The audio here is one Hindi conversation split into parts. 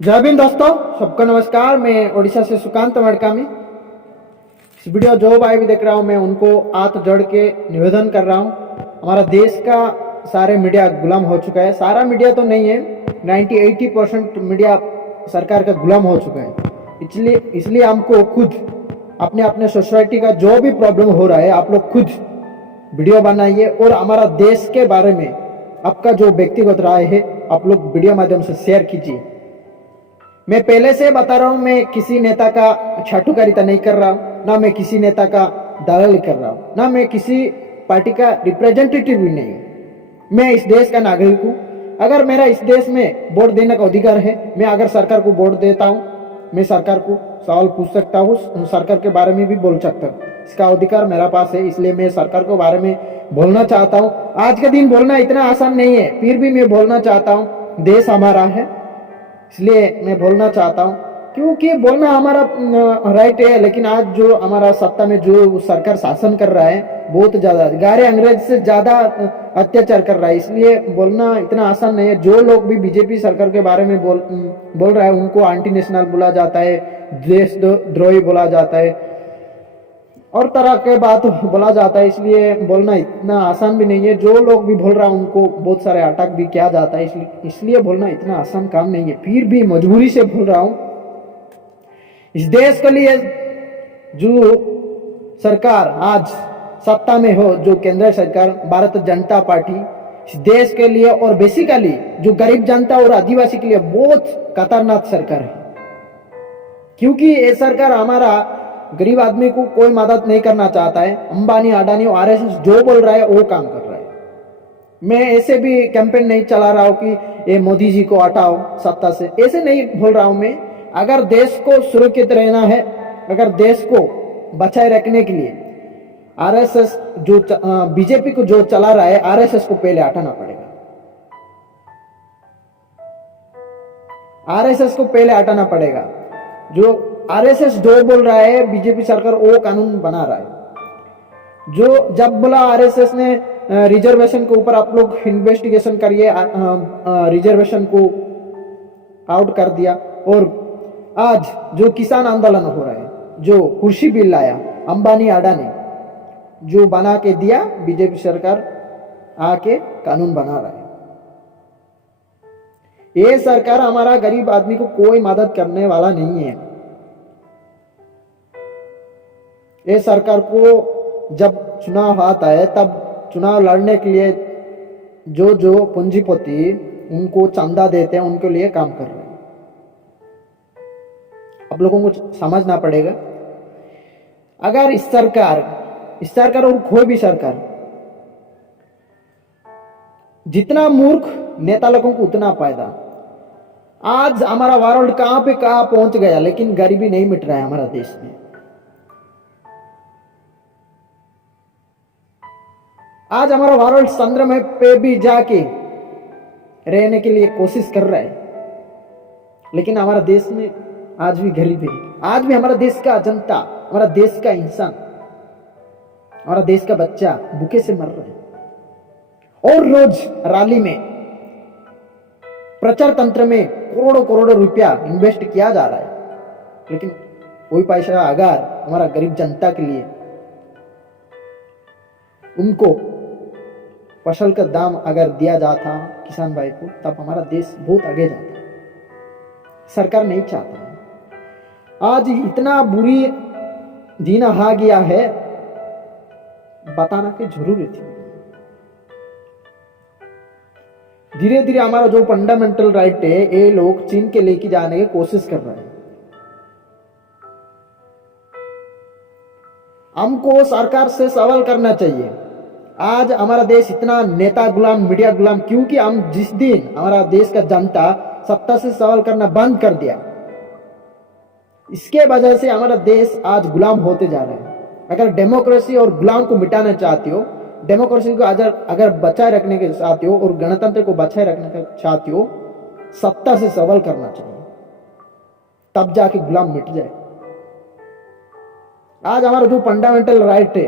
जय भीम दोस्तों, सबको नमस्कार। मैं ओडिशा से सुकांत मडकामी। इस वीडियो जो भाई भी देख रहा हूँ मैं उनको हाथ जोड़ के निवेदन कर रहा हूँ। हमारा देश का सारे मीडिया गुलाम हो चुका है। सारा मीडिया तो नहीं है, 90-80% मीडिया सरकार का गुलाम हो चुका है। इसलिए हमको खुद अपने अपने सोसाइटी का जो भी प्रॉब्लम हो रहा है आप लोग खुद वीडियो बनाइए और हमारा देश के बारे में आपका जो व्यक्तिगत राय है आप लोग वीडियो माध्यम से शेयर कीजिए। मैं पहले से बता रहा हूं, मैं किसी नेता का छाटुकारिता नहीं कर रहा हूं, ना मैं किसी नेता का दलाली कर रहा हूं, ना मैं किसी पार्टी का रिप्रेजेंटेटिव भी नहीं हूं। मैं इस देश का नागरिक हूं। अगर मेरा इस देश में वोट देने का अधिकार है, मैं अगर सरकार को वोट देता हूं, मैं सरकार को सवाल पूछ सकता हूँ, सरकार के बारे में भी बोल सकता हूँ। इसका अधिकार मेरा पास है, इसलिए मैं सरकार के बारे में बोलना चाहता हूँ। आज के दिन बोलना इतना आसान नहीं है, फिर भी मैं बोलना चाहता हूँ। देश हमारा है, इसलिए मैं बोलना चाहता हूं, क्योंकि बोलना हमारा राइट है। लेकिन आज जो हमारा सत्ता में जो सरकार शासन कर रहा है बहुत ज्यादा गारे अंग्रेज से ज्यादा अत्याचार कर रहा है, इसलिए बोलना इतना आसान नहीं है। जो लोग भी बीजेपी सरकार के बारे में बोल रहा है उनको एंटी नेशनल बोला जाता है, देशद्रोही बोला जाता है और तरह के बात बोला जाता है, इसलिए बोलना इतना आसान भी नहीं है। जो लोग भी बोल रहा है उनको बहुत सारे अटैक भी किया जाता है, इसलिए बोलना इतना आसान काम नहीं है। फिर भी मजबूरी से बोल रहा हूं। इस देश के लिए जो सरकार आज सत्ता में हो, जो केंद्र सरकार भारतीय जनता पार्टी, इस देश के लिए और बेसिकली जो गरीब जनता और आदिवासी के लिए बहुत खतरनाक सरकार है, क्योंकि ये सरकार हमारा गरीब आदमी को कोई मदद नहीं करना चाहता है। अंबानी, अडानी, आरएसएस जो बोल रहा है वो काम कर रहा है। मैं ऐसे भी कैंपेन नहीं चला रहा हूं कि ये मोदी जी को हटाओ सत्ता से, ऐसे नहीं बोल रहा हूं मैं। अगर देश को सुरक्षित रहना है, अगर देश को बचाए रखने के लिए आरएसएस जो बीजेपी को जो चला रहा है, आरएसएस को पहले हटाना पड़ेगा। आरएसएस को पहले हटाना पड़ेगा। जो आरएसएस जो बोल रहा है बीजेपी सरकार वो कानून बना रहा है। जो जब बोला आरएसएस ने रिजर्वेशन के ऊपर आप लोग इन्वेस्टिगेशन करिए, रिजर्वेशन को आउट कर दिया। और आज जो किसान आंदोलन हो रहा है, जो कृषि बिल लाया अंबानी अडानी जो बना के दिया, बीजेपी सरकार आके कानून बना रहा है। ये सरकार हमारा गरीब आदमी को कोई मदद करने वाला नहीं है। ये सरकार को जब चुनाव आता है तब चुनाव लड़ने के लिए जो पूंजीपति उनको चंदा देते हैं उनके लिए काम कर रहे हैं। आप लोगों को समझना पड़ेगा। अगर इस सरकार और कोई भी सरकार जितना मूर्ख नेता लोगों को उतना फायदा। आज हमारा वर्ल्ड कहां पे कहां पहुंच गया, लेकिन गरीबी नहीं मिट रहा है हमारा देश में। आज हमारा वर्ल्ड चंद्र में पे भी जाके रहने के लिए कोशिश कर रहा है, लेकिन हमारा देश में आज भी गरीबी है। आज भी हमारा देश का जनता, हमारा देश का इंसान, हमारा देश का बच्चा भूखे से मर रहा है। और रोज रैली में, प्रचार तंत्र में करोड़ों करोड़ों रुपया इन्वेस्ट किया जा रहा है, लेकिन कोई पैसा अगर हमारा गरीब जनता के लिए उनको फसल का दाम अगर दिया जाता किसान भाई को, तब हमारा देश बहुत आगे जाता। सरकार नहीं चाहता है। आज इतना बुरी दिन आ गया है, बताना की जरूरी थी। धीरे धीरे हमारा जो फंडामेंटल राइट है ये लोग चीन के लेके जाने की कोशिश कर रहे हैं। हमको सरकार से सवाल करना चाहिए। आज हमारा देश इतना नेता गुलाम, मीडिया गुलाम, क्योंकि हम जिस दिन हमारा देश का जनता सत्ता से सवाल करना बंद कर दिया, इसके वजह से हमारा देश आज गुलाम होते जा रहा है। अगर डेमोक्रेसी और गुलाम को मिटाना चाहते हो, डेमोक्रेसी को अगर बचाए रखने के चाहते हो और गणतंत्र को बचाए रखने के चाहते हो, सत्ता से सवाल करना चाहिए, तब जाके गुलाम मिट जाए। आज हमारा जो फंडामेंटल राइट है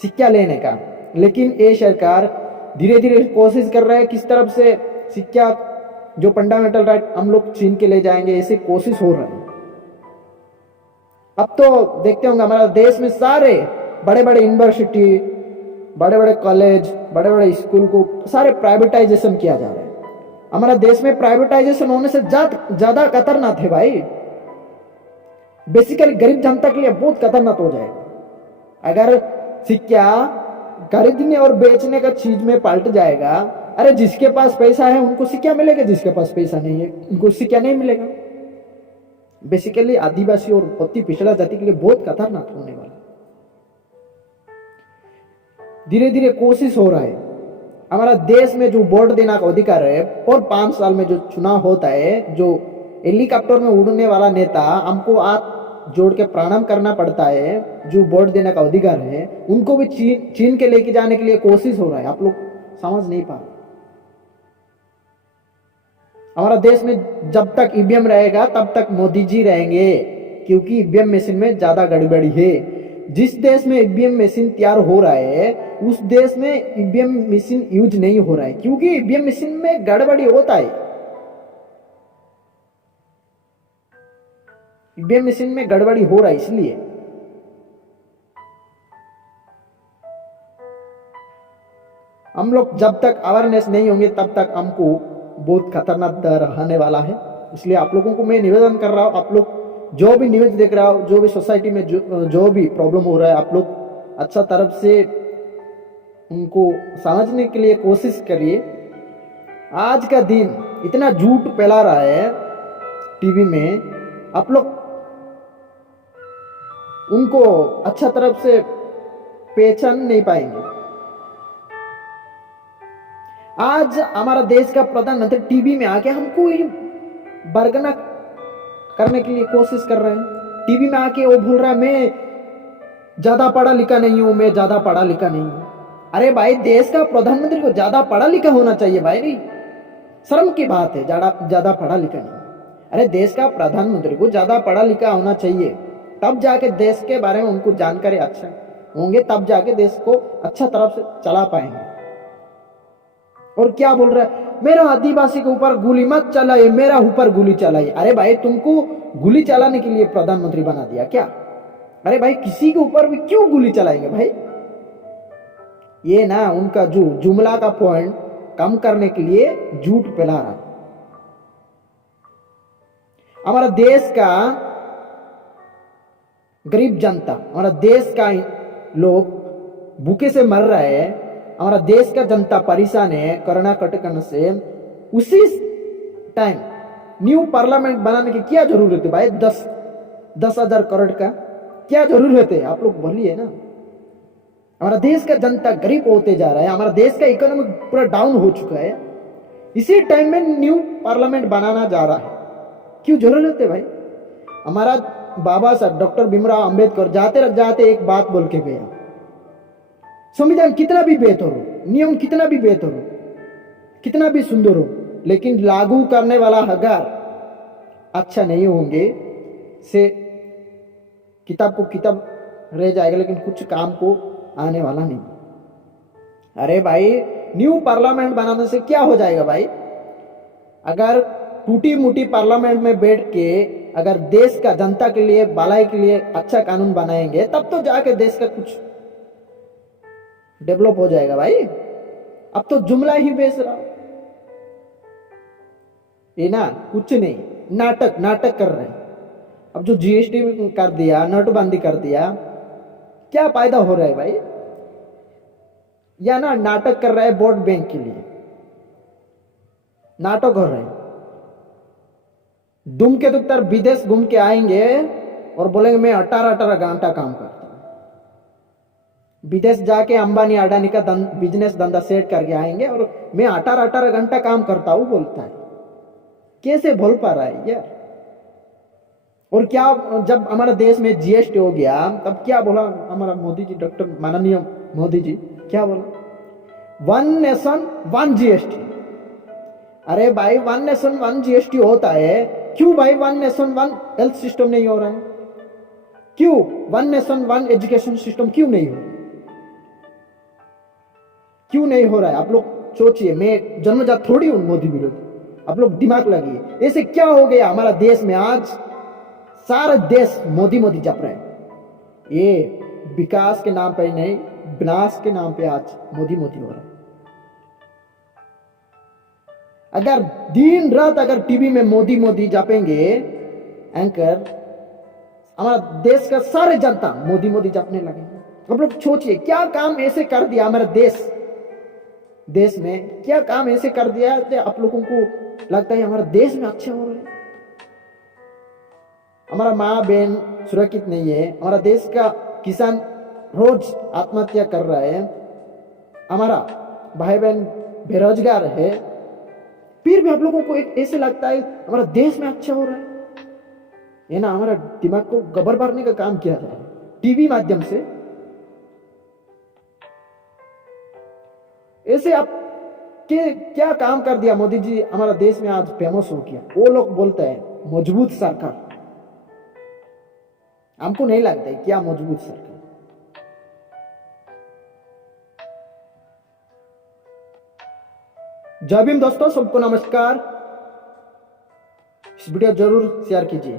शिक्षा लेने का, लेकिन ये सरकार धीरे धीरे कोशिश कर रहा है किस तरफ से शिक्षा जो फंडामेंटल राइट हम लोग छीन के ले जाएंगे, ऐसी कोशिश हो रहा है। अब तो देखते होंगे हमारा देश में सारे बड़े बड़े यूनिवर्सिटी, बड़े बड़े कॉलेज, बड़े बड़े स्कूल को सारे प्राइवेटाइजेशन किया जा रहा है। हमारा देश में प्राइवेटाइजेशन होने से ज्यादा खतरनाक है भाई। बेसिकली गरीब जनता के लिए बहुत खतरनाक हो जाएगा अगर सिक्का खरीदने और बेचने का चीज में पलट जाएगा। अरे जिसके पास पैसा है उनको सिक्का मिलेगा, जिसके पास पैसा नहीं है उनको सिक्का नहीं मिलेगा। बेसिकली आदिवासी और अति पिछड़ा जाति के लिए बहुत खतरनाक होने वाला। धीरे धीरे कोशिश हो रहा है हमारा देश में जो वोट देना का अधिकार है और 5 साल में जो चुनाव होता है, जो हेलीकॉप्टर में उड़ने वाला नेता हमको हाथ जोड़ के प्रणाम करना पड़ता है, जो वोट देने का अधिकार है, उनको भी चीन के लेके जाने के लिए कोशिश हो रहा है। आप लोग समझ नहीं पा रहे। हमारा देश में जब तक ईवीएम रहेगा तब तक मोदी जी रहेंगे, क्योंकि ईवीएम मशीन में ज्यादा गड़बड़ी है। जिस देश में ईवीएम मशीन तैयार हो रहा है उस देश में ईवीएम मशीन यूज नहीं हो रहा है, क्योंकि ईवीएम मशीन में गड़बड़ी होता है। ईवीएम मशीन में गड़बड़ी हो रहा है, इसलिए हम लोग जब तक अवेयरनेस नहीं होंगे तब तक हमको बहुत खतरनाक रहने वाला है। इसलिए आप लोगों को मैं निवेदन कर रहा हूं, आप लोग जो भी न्यूज देख रहा हो, जो भी सोसाइटी में जो भी प्रॉब्लम हो रहा है, आप लोग अच्छा तरफ से उनको समझने के लिए कोशिश करिए। आज का दिन इतना झूठ फैला रहा है टीवी में, आप लोग उनको अच्छा तरफ से पहचान नहीं पाएंगे। आज हमारा देश का प्रधानमंत्री टीवी में आके हमको ही बरगना करने के लिए कोशिश कर रहे हैं। टीवी में आके वो बोल रहा है मैं ज्यादा पढ़ा लिखा नहीं हूं, मैं ज्यादा पढ़ा लिखा नहीं हूं। अरे भाई, देश का प्रधानमंत्री को ज्यादा पढ़ा लिखा होना चाहिए भाई। नहीं, शर्म की बात है ज्यादा पढ़ा लिखा नहीं। अरे देश का प्रधानमंत्री को ज्यादा पढ़ा लिखा होना चाहिए, तब जाके देश के बारे में उनको जानकारी अच्छा होंगे, तब जाके देश को अच्छा तरफ से चला पाएंगे। और क्या बोल रहा है, मेरा आदिवासी के ऊपर गोली मत चलाइए, मेरा ऊपर गोली चलाइए। अरे भाई, तुमको गोली चलाने के लिए प्रधानमंत्री बना दिया क्या? अरे भाई, किसी के ऊपर भी क्यों गोली चलाएंगे भाई? ये ना उनका जो जुमला का पॉइंट कम करने के लिए झूठ फैला रहा है। हमारा देश का गरीब जनता, हमारा देश का लोग भूखे से मर रहे हैं, हमारा देश का जनता परेशान है कोरोना कटकन से। उसी टाइम न्यू पार्लियामेंट बनाने की क्या जरूरत है भाई? 10,000 करोड़ का क्या जरूरत है? आप लोग बोलिए ना। हमारा देश का जनता गरीब होते जा रहा है, हमारा देश का इकोनॉमी पूरा डाउन हो चुका है, इसी टाइम में न्यू पार्लियामेंट बनाना जा रहा है। क्यों जरूरत है भाई? हमारा बाबा साहब डॉक्टर भीमराव अंबेडकर जाते एक बात बोल के गया, संविधान कितना भी बेहतर हो, नियम कितना भी बेहतर हो, कितना भी सुंदर हो, लेकिन लागू करने वाला अगर अच्छा नहीं होंगे से किताब को किताब रह जाएगा, लेकिन कुछ काम को आने वाला नहीं। अरे भाई, न्यू पार्लियामेंट बनाने से क्या हो जाएगा भाई? अगर टूटी मुटी पार्लियामेंट में बैठ के अगर देश का जनता के लिए, भलाई के लिए अच्छा कानून बनाएंगे, तब तो जाके देश का कुछ डेवलप हो जाएगा भाई। अब तो जुमला ही बेच रहा, ये ना कुछ नहीं, नाटक कर रहे हैं। अब जो जीएसटी कर दिया, नोटबंदी कर दिया, क्या फायदा हो रहा है भाई? या ना नाटक कर रहा है वोट बैंक के लिए, नाटक हो रहा है। दुम के तो विदेश घूम के आएंगे और बोलेंगे मैं 18 घंटा काम करता हूं। विदेश जाके अंबानी अडानी का बिजनेस धंधा सेट करके आएंगे और मैं 18 घंटा काम करता हूं बोलता है। कैसे बोल पा रहा है यार? और क्या जब हमारे देश में जीएसटी हो गया तब क्या बोला हमारा मोदी जी, डॉक्टर माननीय मोदी जी क्या बोला? 1 नेशन 1 जीएसटी। अरे भाई, 1 नेशन 1 जीएसटी होता है, क्यों भाई 1 नेशन 1 हेल्थ सिस्टम नहीं हो रहा है? क्यों 1 नेशन 1 एजुकेशन सिस्टम क्यों नहीं हो रहा है? आप लोग सोचिए। मैं जन्मजात थोड़ी हूं मोदी विरोधी, आप लोग दिमाग लगाइए, ऐसे क्या हो गया हमारा देश में आज सारा देश मोदी मोदी जप रहे हैं। ये विकास के नाम पे नहीं, विनाश के नाम पे आज मोदी मोदी हो रहा है। अगर दिन रात अगर टीवी में मोदी मोदी जपेंगे एंकर, हमारा देश का सारे जनता मोदी मोदी जपने लगेंगे। आप लोग सोचिए क्या काम ऐसे कर दिया हमारा देश में, क्या काम ऐसे कर दिया कि आप लोगों को लगता है हमारा देश में अच्छे हो रहे हैं। हमारा माँ बहन सुरक्षित नहीं है, हमारा देश का किसान रोज आत्महत्या कर रहा है, हमारा भाई बहन बेरोजगार है, फिर भी आप लोगों को एक ऐसे लगता है हमारा देश में अच्छा हो रहा है। ये ना हमारा दिमाग को गबर भरने का काम किया जा रहा है टीवी माध्यम से। ऐसे आप के क्या काम कर दिया मोदी जी, हमारा देश में आज फेमस हो गया। वो लोग बोलते हैं मजबूत सरकार, हमको नहीं लगता है क्या मजबूत सरकार। जय भीम दोस्तों, सबको नमस्कार। इस वीडियो जरूर शेयर कीजिए।